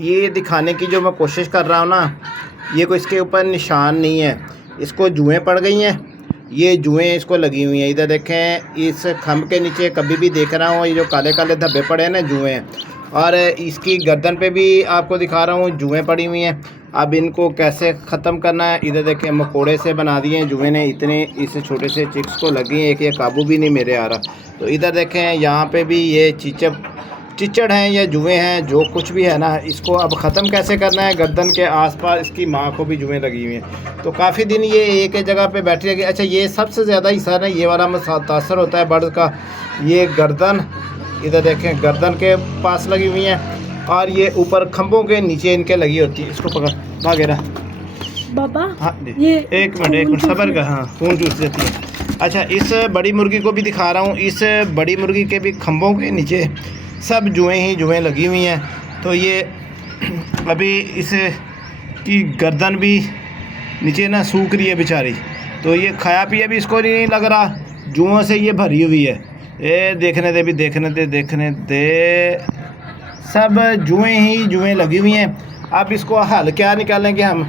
ये दिखाने की जो मैं कोशिश कर रहा हूँ ना, ये कोई इसके ऊपर निशान नहीं है, इसको जुएँ पड़ गई हैं। ये जुएँ इसको लगी हुई हैं। इधर देखें, इस खम्भ के नीचे कभी भी देख रहा हूँ ये जो काले काले धब्बे पड़े हैं ना, जुएँ हैं। और इसकी गर्दन पे भी आपको दिखा रहा हूँ जुएँ पड़ी हुई हैं। अब इनको कैसे ख़त्म करना है, इधर देखें मकोड़े से बना दिए हैं जुएँ ने, इतने इस छोटे से चिक्स को लगी हैं, एक ये काबू भी नहीं मेरे आ रहा। तो इधर देखें यहाँ पे भी ये चिचड़ हैं या जुएँ हैं, जो कुछ भी है ना, इसको अब ख़त्म कैसे करना है। गर्दन के आसपास इसकी माँ को भी जुएँ लगी हुई हैं। तो काफ़ी दिन ये एक ही जगह पे बैठी रहेगी। अच्छा, ये सबसे ज़्यादा हिस्सा ना ये वाला मुतासर होता है बर्ड का, ये गर्दन। इधर देखें गर्दन के पास लगी हुई हैं और ये ऊपर खंभों के नीचे इनके लगी होती है। इसको पकड़ भागे रहा बाबा। हाँ ये एक मिनट सबर का। हाँ, खून चूस देती है। अच्छा, इस बड़ी मुर्गी को भी दिखा रहा हूँ। इस बड़ी मुर्गी के भी खंभों के नीचे सब जुएँ ही जुएँ लगी हुई हैं। तो ये अभी इस की गर्दन भी नीचे ना सूख रही है बेचारी। तो ये खाया पिया भी इसको नहीं लग रहा, जुओं से ये भरी हुई है। ये देखने देखने दे सब जुएँ ही जुएँ लगी हुई हैं। अब इसको हल क्या निकालेंगे हम।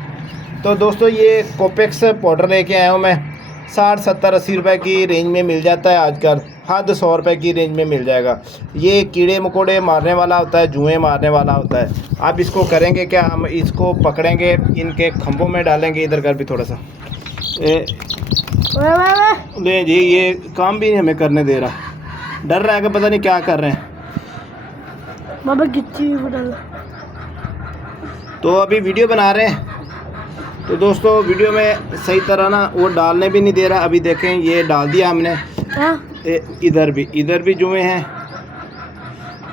तो दोस्तों, ये कोपेक्स पाउडर लेके आया हूँ मैं। 60 70 80 रुपए की रेंज में मिल जाता है आजकल, हद 100 रुपए की रेंज में मिल जाएगा। ये कीड़े मकोड़े मारने वाला होता है, जुएँ मारने वाला होता है। अब इसको करेंगे क्या, हम इसको पकड़ेंगे, इनके खंभों में डालेंगे। इधर कर भी थोड़ा सा ले जी, ये काम भी नहीं हमें करने दे रहा, डर रहा है कि पता नहीं क्या कर रहे हैं। बाबा गिच्ची भी डाल। तो अभी वीडियो बना रहे हैं, तो दोस्तों वीडियो में सही तरह ना वो डालने भी नहीं दे रहा। अभी देखें, ये डाल दिया हमने। इधर भी जुएँ हैं,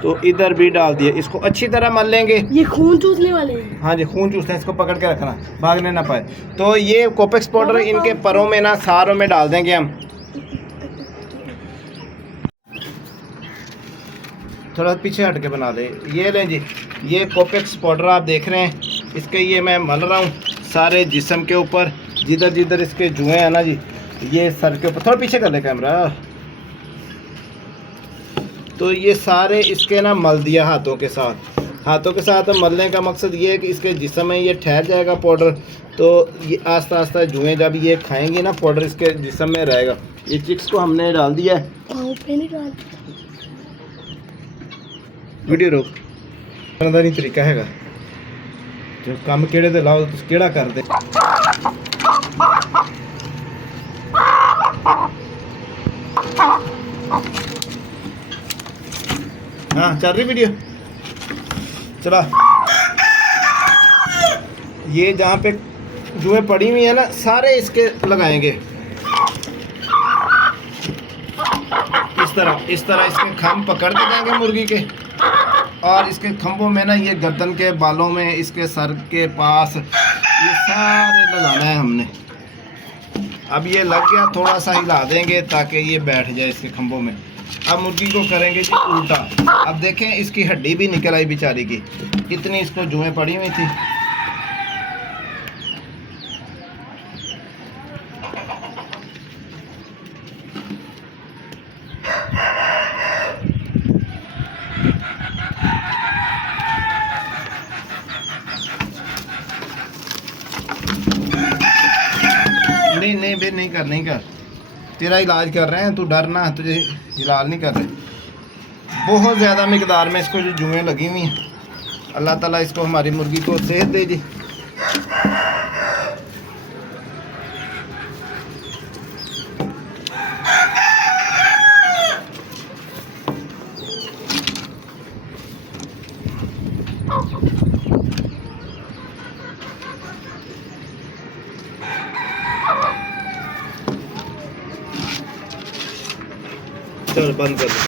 तो इधर भी डाल दिए। इसको अच्छी तरह मल लेंगे। ये खून चूसने वाले हैं। हाँ जी, खून चूसते हैं, इसको पकड़ के रखना, भागने ना पाए। तो ये कोपेक्स पाउडर इनके परों में ना, सारों में डाल देंगे हम। थोड़ा पीछे हट के बना दे। ये लें जी, ये कोपेक्स पाउडर आप देख रहे हैं, इसके ये मैं मल रहा हूँ सारे जिस्म के ऊपर, जिधर जिधर इसके जुएँ हैं ना जी, ये सर के ऊपर। थोड़ा पीछे कर ले कैमरा। तो ये सारे इसके ना मल दिया हाथों के साथ मलने का मकसद ये है कि इसके जिस्म में ये ठहर जाएगा पाउडर। तो ये आस्ता आस्ता जुएँ जब ये खाएंगे ना, पाउडर इसके जिस्म में रहेगा। ये चिक्स को हमने डाल दिया है। वीडियो रोक, नहीं तरीका हैगा जो काम केड़े ते लाओ तुस केड़ा कर दे। हाँ, चल रही वीडियो, चला। ये जहाँ पे जुएँ पड़ी हुई है ना, सारे इसके लगाएंगे। इस तरह इसके खंभ पकड़ के जाएंगे मुर्गी के, और इसके खंभों में ना, ये गर्दन के बालों में, इसके सर के पास, ये सारे लगाना है हमने। अब ये लग गया, थोड़ा सा हिला देंगे ताकि ये बैठ जाए इसके खंभों में। अब मुर्गी को करेंगे जी उल्टा। अब देखें, इसकी हड्डी भी निकल आई बेचारी की, कितनी इसको जुएँ पड़ी हुई थी। नहीं बे, नहीं कर, तेरा इलाज कर रहे हैं, तू डर ना, तुझे इलाज नहीं कर रहे। बहुत ज़्यादा मिकदार में इसको जो जुएँ लगी हुई हैं। अल्लाह ताला इसको, हमारी मुर्गी को सेहत दे जी। चल बंद कर।